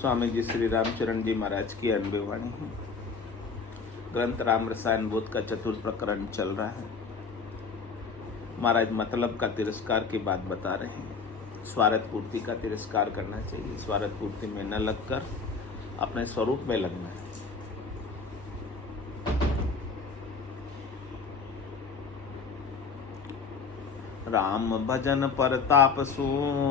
स्वामी जी श्री रामचरण जी महाराज की अनबे वाणी है। ग्रंथ राम रसायन बोध का चतुर्थ प्रकरण चल रहा है। महाराज मतलब का तिरस्कार की बात बता रहे हैं। स्वार्थ पूर्ति का तिरस्कार करना चाहिए, स्वार्थ पूर्ति में न लगकर अपने स्वरूप में लगना है। राम भजन परताप सु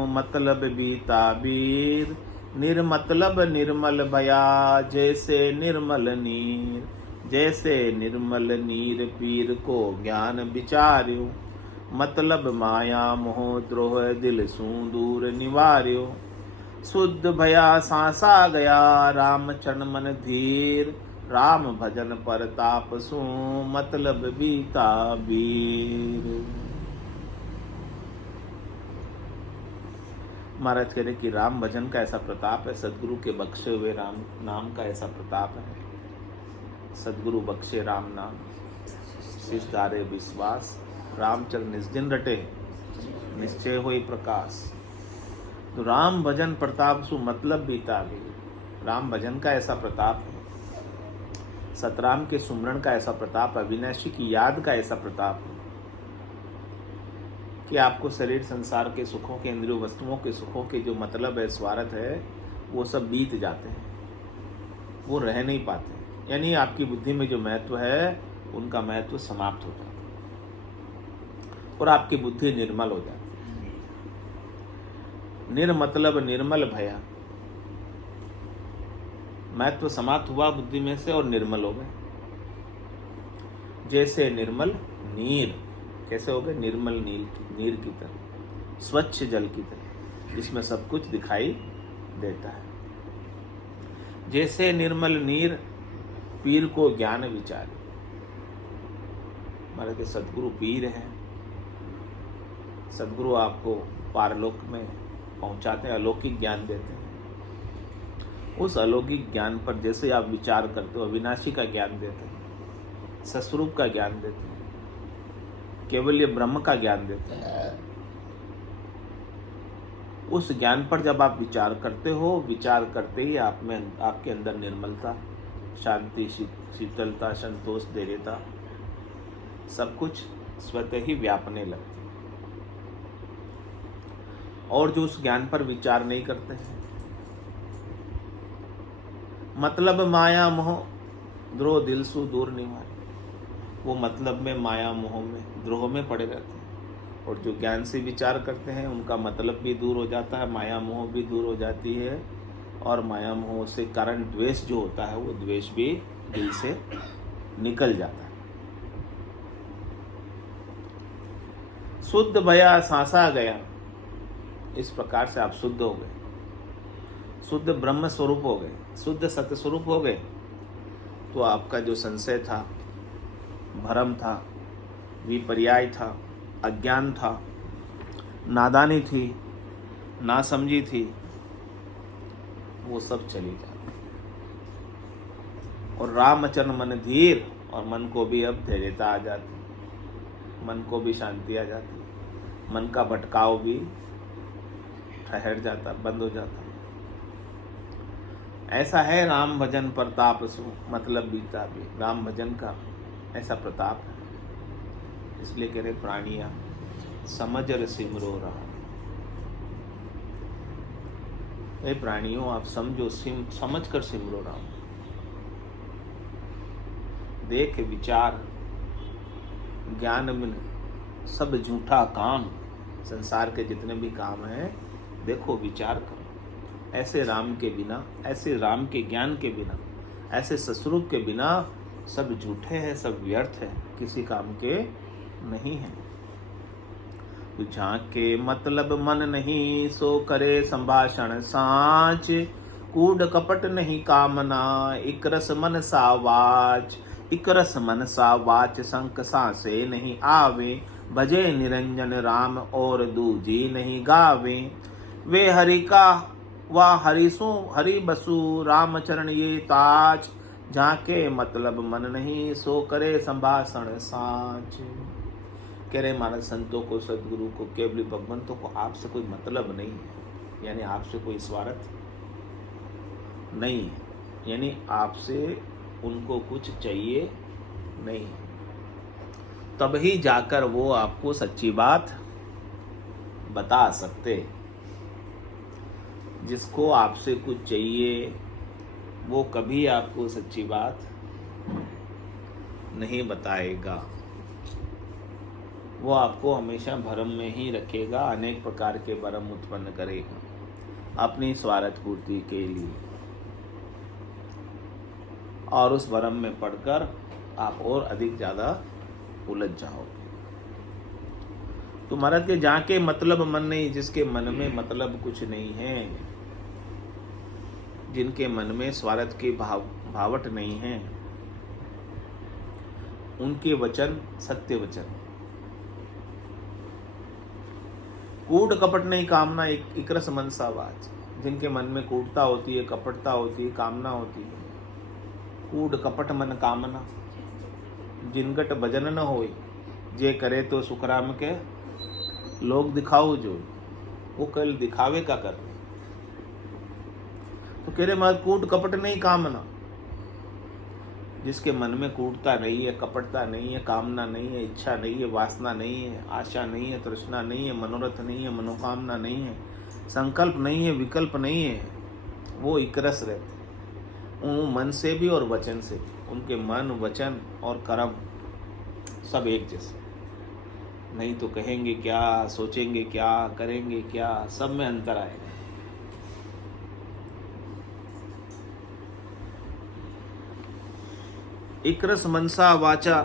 मतलब बीता वीर, निर्मतलब निर्मल भया जैसे निर्मल नीर। जैसे निर्मल नीर पीर को ज्ञान विचार्यो, मतलब माया मोह द्रोह दिल सू दूर निवार्यो। शुद्ध भया सांसा गया राम चरण मन धीर, राम भजन परताप सु मतलब बीता वीर। महाराज कह रहे कि राम भजन का ऐसा प्रताप है, सदगुरु के बख्शे हुए राम नाम का ऐसा प्रताप है। सदगुरु बख्शे राम नाम, शीश धारे विश्वास, रामचरण निज दिन रटे, निश्चय होई प्रकाश। तो राम भजन प्रताप सु मतलब बीता भी, राम भजन का ऐसा प्रताप है, सतराम के सुमरण का ऐसा प्रताप है, अविनाशी की याद का ऐसा प्रताप है कि आपको शरीर संसार के सुखों के, इंद्रिय वस्तुओं के सुखों के जो मतलब है, स्वार्थ है, वो सब बीत जाते हैं, वो रह नहीं पाते। यानी आपकी बुद्धि में जो महत्व है उनका महत्व समाप्त हो जाता है और आपकी बुद्धि निर्मल हो जाती है। निर्मतलब निर्मल भया, महत्व समाप्त हुआ बुद्धि में से और निर्मल हो गए। जैसे निर्मल नीर, कैसे हो गए? निर्मल नीर की तरह, स्वच्छ जल की तरह, जिसमें सब कुछ दिखाई देता है। जैसे निर्मल नीर पीर को ज्ञान विचार। हमारे के सदगुरु पीर हैं, सदगुरु आपको पारलोक में पहुंचाते हैं, अलौकिक ज्ञान देते हैं। उस अलौकिक ज्ञान पर जैसे आप विचार करते हो, अविनाशी का ज्ञान देते हैं, सस्वरूप का ज्ञान देते हैं, केवल ये ब्रह्म का ज्ञान देते हैं। उस ज्ञान पर जब आप विचार करते हो, विचार करते ही आप में, आपके अंदर निर्मलता, शांति, शीतलता, संतोष, धैर्यता, सब कुछ स्वतः ही व्यापने लगती है। और जो उस ज्ञान पर विचार नहीं करते हैं, मतलब माया मोह द्रोह दिल सु दूर निवार, वो मतलब में, माया मोह में, द्रोह में पड़े रहते हैं। और जो ज्ञान से विचार करते हैं उनका मतलब भी दूर हो जाता है, माया मोह भी दूर हो जाती है, और माया मोह से कारण द्वेष जो होता है, वो द्वेष भी दिल से निकल जाता है। शुद्ध भया सांसा गया, इस प्रकार से आप शुद्ध हो गए, शुद्ध ब्रह्म स्वरूप हो गए, शुद्ध सत्य स्वरूप हो गए। तो आपका जो संशय था, भ्रम था, विपर्याय था, अज्ञान था, नादानी थी, नासमझी थी, वो सब चली जाती। और रामचरण मन धीर, और मन को भी अब धैर्यता आ जाती, मन को भी शांति आ जाती, मन का भटकाव भी ठहर जाता, बंद हो जाता। ऐसा है राम भजन प्रताप सु मतलब बीता भी, राम भजन का ऐसा प्रताप है। इसलिए कह रहे प्राणिया समझ सिमरो राम। ए प्राणियों, आप समझो, समझ कर सिमरो राम। देख विचार ज्ञान में सब झूठा काम, संसार के जितने भी काम हैं, देखो विचार करो। ऐसे राम के बिना, ऐसे राम के ज्ञान के बिना, ऐसे सस्वरूप के बिना सब झूठे हैं, सब व्यर्थ है, किसी काम के नहीं है। झांके मतलब मन नहीं, सो करे संभाषण साच। कूड़ कपट नहीं कामना, इकरस मन सा वाच। इकरस मन सा वाच, संक सांसे नहीं आवे। भजे निरंजन राम और दूजी नहीं गावे। वे हरि का वा हरिसु हरि बसु, रामचरण ये ताज। झांके मतलब मन नहीं, सो करे संभाषण साच। कह रहे महाराज संतों को, सदगुरु को, केवली भगवंतों को आपसे कोई मतलब नहीं है, यानी आपसे कोई स्वार्थ नहीं है, यानी आपसे उनको कुछ चाहिए नहीं, तभी जाकर वो आपको सच्ची बात बता सकते। जिसको आपसे कुछ चाहिए वो कभी आपको सच्ची बात नहीं बताएगा, वो आपको हमेशा भ्रम में ही रखेगा, अनेक प्रकार के भ्रम उत्पन्न करेगा अपनी स्वार्थ पूर्ति के लिए, और उस भ्रम में पड़कर आप और अधिक ज़्यादा उलझ जाओगे। तो महाराज के जाके मतलब मन नहीं, जिसके मन में मतलब कुछ नहीं है, जिनके मन में स्वार्थ के भावट नहीं है, उनके वचन सत्य वचन, कूट कपट नहीं कामना एक रस मनसा वाच। जिनके मन में कूटता होती है, कपटता होती है, कामना होती है, कूट कपट मन कामना, जिनगट भजन न होई, जे करे तो सुखराम के लोग दिखाओ जो, वो कल दिखावे का कर। तो कह रहे महाराज कूट कपट नहीं कामना, जिसके मन में कूटता नहीं है, कपटता नहीं है, कामना नहीं है, इच्छा नहीं है, वासना नहीं है, आशा नहीं है, तृष्णा नहीं है, मनोरथ नहीं है, मनोकामना नहीं है, संकल्प नहीं है, विकल्प नहीं है, वो एकरस रहते उन मन से भी और वचन से भी। उनके मन, वचन और कर्म सब एक जैसे, नहीं तो कहेंगे क्या, सोचेंगे क्या, करेंगे क्या, सब में अंतर आएगा। इकरस मनसा वाचा,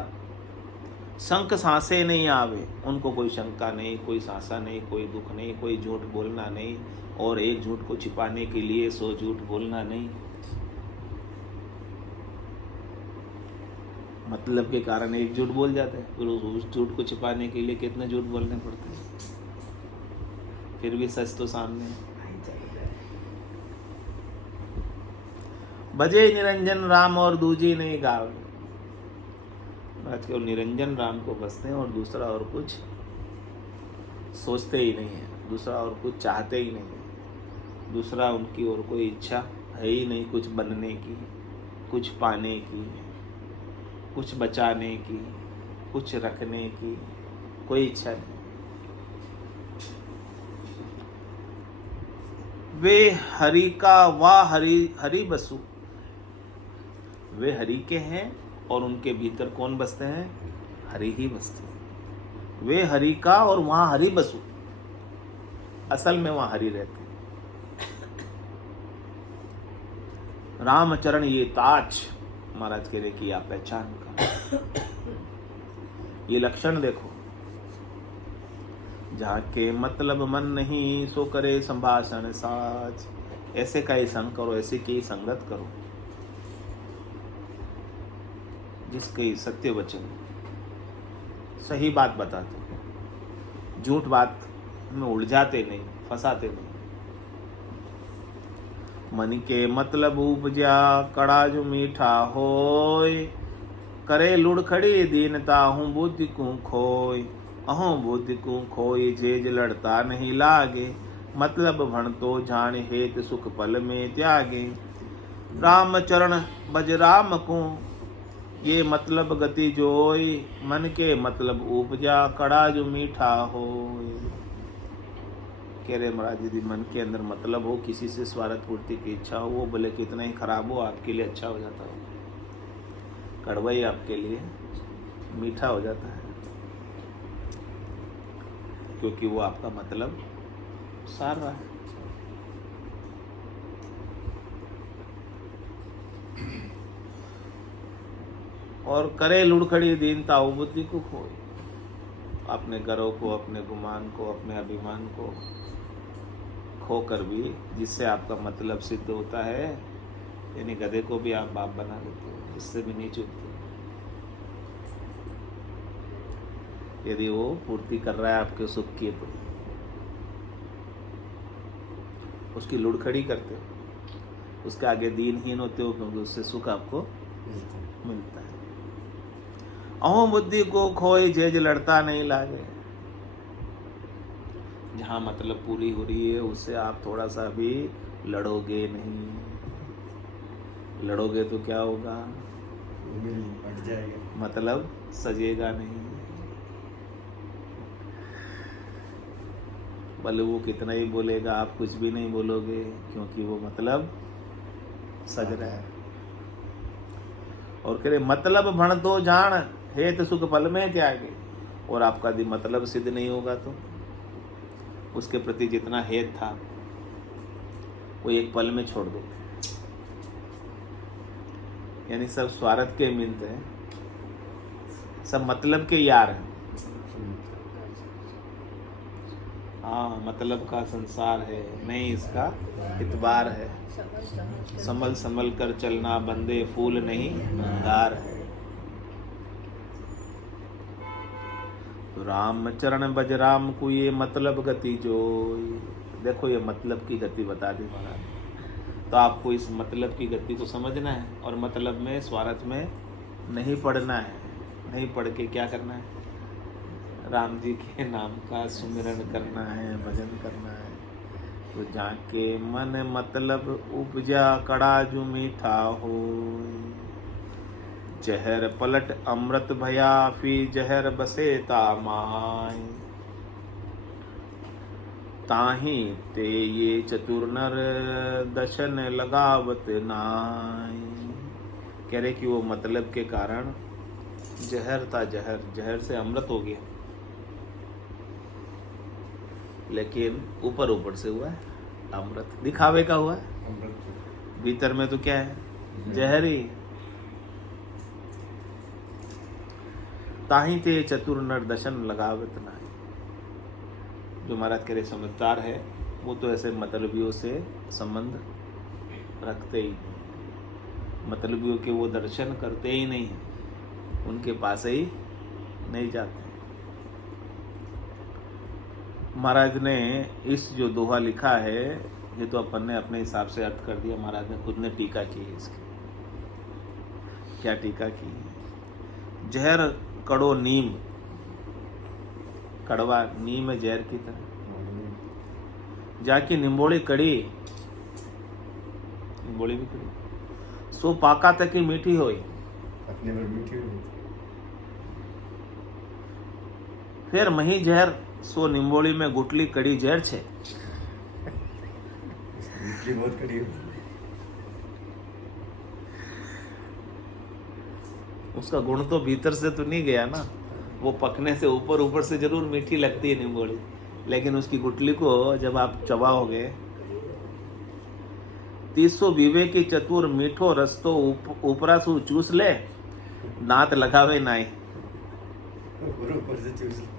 शंक सांसे नहीं आवे, उनको कोई शंका नहीं, कोई सांसा नहीं, कोई दुख नहीं, कोई झूठ बोलना नहीं, और एक झूठ को छिपाने के लिए 100 झूठ बोलना नहीं। मतलब के कारण एक झूठ बोल जाते हैं, फिर उस झूठ को छिपाने के लिए कितने झूठ बोलने पड़ते हैं, फिर भी सच तो सामने है। बजे निरंजन राम और दूजी नहीं गावे, आज केवल निरंजन राम को बसते हैं और दूसरा और कुछ सोचते ही नहीं है, दूसरा और कुछ चाहते ही नहीं है, दूसरा उनकी और कोई इच्छा है ही नहीं, कुछ बनने की, कुछ पाने की, कुछ बचाने की, कुछ रखने की कोई इच्छा नहीं। वे हरि का वाह हरि बसु, वे हरि के हैं और उनके भीतर कौन बसते हैं, हरि ही बसते हैं। वे हरि का और वहां हरि बसु, असल में वहां हरि रहते हैं। रामचरण ये ताज, महाराज कह रहे कि आप पहचान का ये लक्षण देखो, जहाँ के मतलब मन नहीं सो करे संभाषण साच। ऐसे का ही संग करो, ऐसे की संगत करो जिसके सत्य वचन सही बात बताते, झूठ बात में उलझाते नहीं, फंसाते नहीं। मन के मतलब उपजा कड़ा जो मीठा होय, करे लुढ़खड़ी दीनता हूँ बुद्धि को खोय। अहों बुद्धि को खोय जेज लड़ता नहीं लागे, मतलब भण तो जान हेत सुख पल में त्यागे। राम चरण भज राम को ये मतलब गति जोय, मन के मतलब उपजा कड़ा जो मीठा होय। कह रहे महाराज यदि मन के अंदर मतलब हो, किसी से स्वार्थ पूर्ति की इच्छा हो, वो भले कितना ही खराब हो आपके लिए अच्छा हो जाता हो, कड़वा ही आपके लिए मीठा हो जाता है, क्योंकि वो आपका मतलब सार रहा है। और करे लुढ़खड़ी दीनता हो बुद्धि को खोए, अपने गर्व को, अपने गुमान को, अपने अभिमान को खोकर भी जिससे आपका मतलब सिद्ध होता है, यानी गधे को भी आप बाप बना लेते हो, इससे भी नहीं चूकते। यदि वो पूर्ति कर रहा है आपके सुख की तो उसकी लुढ़खड़ी करते हो, उसके आगे दीनहीन होते हो, क्योंकि उससे सुख आपको मिलता है। अहों बुद्धि को खोए जेज लड़ता नहीं लागे, जहाँ मतलब पूरी हो रही है उससे आप थोड़ा सा भी लड़ोगे नहीं। लड़ोगे तो क्या होगा? बढ़ जाएगा। मतलब सजेगा नहीं। भले वो कितना ही बोलेगा, आप कुछ भी नहीं बोलोगे, क्योंकि वो मतलब सज रहा है। और कह रहे मतलब भण तो जान, हेत सुख फल में त्यागे। और आपका यदि मतलब सिद्ध नहीं होगा तो उसके प्रति जितना हेत था वो एक पल में छोड़ दो। यानी सब स्वार्थ के मिंत हैं, सब मतलब के यार हैं। हाँ, मतलब का संसार है, नहीं इसका इतबार है। संभल संभल कर चलना बंदे, फूल नहीं हार है। तो राम चरण बज राम को ये मतलब गति जो, देखो ये मतलब की गति बता दी महाराज। तो आपको इस मतलब की गति को समझना है और मतलब में स्वार्थ में नहीं पढ़ना है। नहीं पढ़ के क्या करना है? राम जी के नाम का सुमिरन करना है, भजन करना है। तो जाके मन मतलब उपजा, कड़ा जो मीठा हो। जहर पलट अमृत भया, फिर जहर बसे तामाय। ताही ते ये चतुर नर, दशन लगावत नाय। कह रहे कि वो मतलब के कारण जहर था, जहर से अमृत हो गया, लेकिन ऊपर ऊपर से हुआ है अमृत, दिखावे का हुआ है। भीतर में तो क्या है? जहर ही। ताही ते चतुर नर, दशन लगावत नाय। जो महाराज कह रहे समझदार है वो तो ऐसे मतलबियों से संबंध रखते ही नहीं, मतलबियों के वो दर्शन करते ही नहीं, उनके पास ही नहीं जाते। महाराज ने इस जो दोहा लिखा है, ये तो अपन ने अपने हिसाब से अर्थ कर दिया, महाराज ने खुद ने टीका की है इसकी। क्या टीका की है? जहर कड़ो नीम, कड़वा नीम है जहर की तरह। जाकी निम्बोड़ी कड़ी, निम्बोड़ी भी कड़ी, सो पाका तक की मीठी होई। अपने पर मीठी हुई। फिर मही जहर, सो निम्बोड़ी में गुटली कड़ी जहर छे। मीठी बहुत कड़ी होती है। उसका गुण तो भीतर से तो नहीं गया ना, वो पकने से ऊपर ऊपर से जरूर मीठी लगती है निम्बोड़ी, लेकिन उसकी गुटली को जब आप चबाओगे, 300 विवेकी चतुर मीठो रस तो ऊपरा सु चूस ले, दांत लगावे नाई। ऊपर से चूस ले।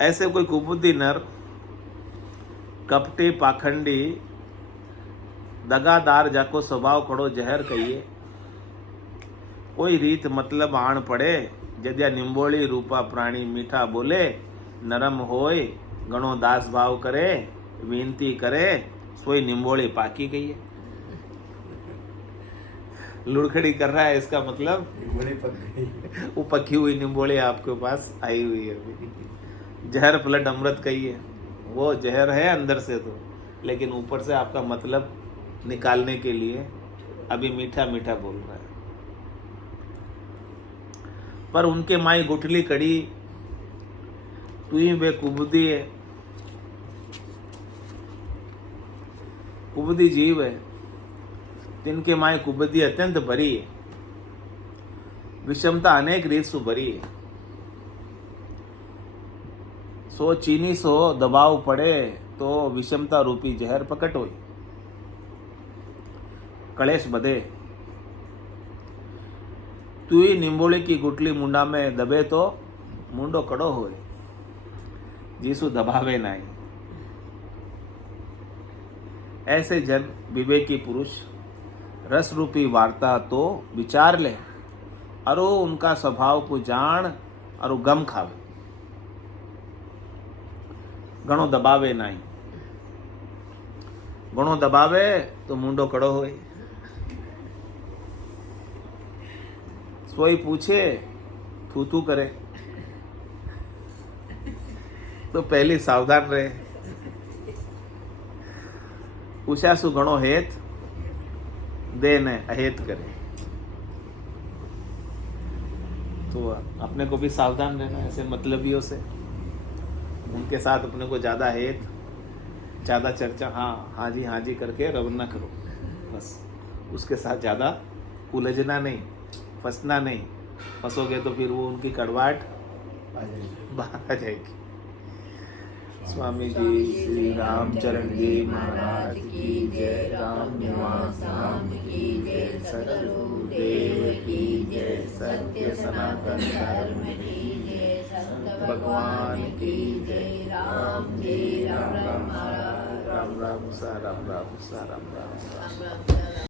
ऐसे कोई कुबुद्धि नर, कपटी पाखंडी, दगादार जाको स्वभाव कड़ो जहर कहिए। कोई रीत मतलब आण पड़े, जद्या निम्बोली रूपा प्राणी मीठा बोले। नरम होय गणो दास भाव करे, विनती करे सोई निम्बोली पाकी गई है। लुड़खड़ी कर रहा है, इसका मतलब निम्बोली पक गई। वो पकी हुई निम्बोली आपके पास आई हुई है। जहर पलट अमृत कही है, वो जहर है अंदर से तो, लेकिन ऊपर से आपका मतलब निकालने के लिए अभी मीठा मीठा बोल रहा है। पर उनके माई गुठली कड़ी, तू ही वे कुबुदी है, कुबुदी जीव है, तिनके माई कुबुदी अत्यंत भरी है। विषमता अनेक रीत सु भरी है। सो चीनी सो दबाव पड़े, तो विषमता रूपी जहर पकट होई। कलेश बधे, तू ही निम्बोली की गुटली मुंडा में दबे, तो मुंडो कड़ो होए, जीसु दबावे नाई। ऐसे जन विवेकी पुरुष रस रूपी वार्ता तो विचार ले, अरो उनका स्वभाव को जान, अरो गम खावे, घणो दबावे नाई। घणो दबावे तो मुंडो कड़ो होए। सोई पूछे थू थू करे, तो पहले सावधान रहे। पूछा सु घणो हेत दे न अहेत करे। तो अपने को भी सावधान रहना ऐसे मतलबियों से, उनके साथ अपने को ज़्यादा हेत, ज़्यादा चर्चा, हाँ जी करके रवना करो बस। उसके साथ ज़्यादा उलझना नहीं, फंसना नहीं। फंसोगे तो फिर वो उनकी कड़वाहट आ जाएगी। बाहर आ जाएगी। स्वामी जी श्री रामचरण जी महाराज की जय। राम निवास धाम की जय। सतगुरुदेव की जय। सत्य सनातन धर्म की जय। संत भगवान की जय। राम जय राम राम राम राम सा राम राम सा राम राम।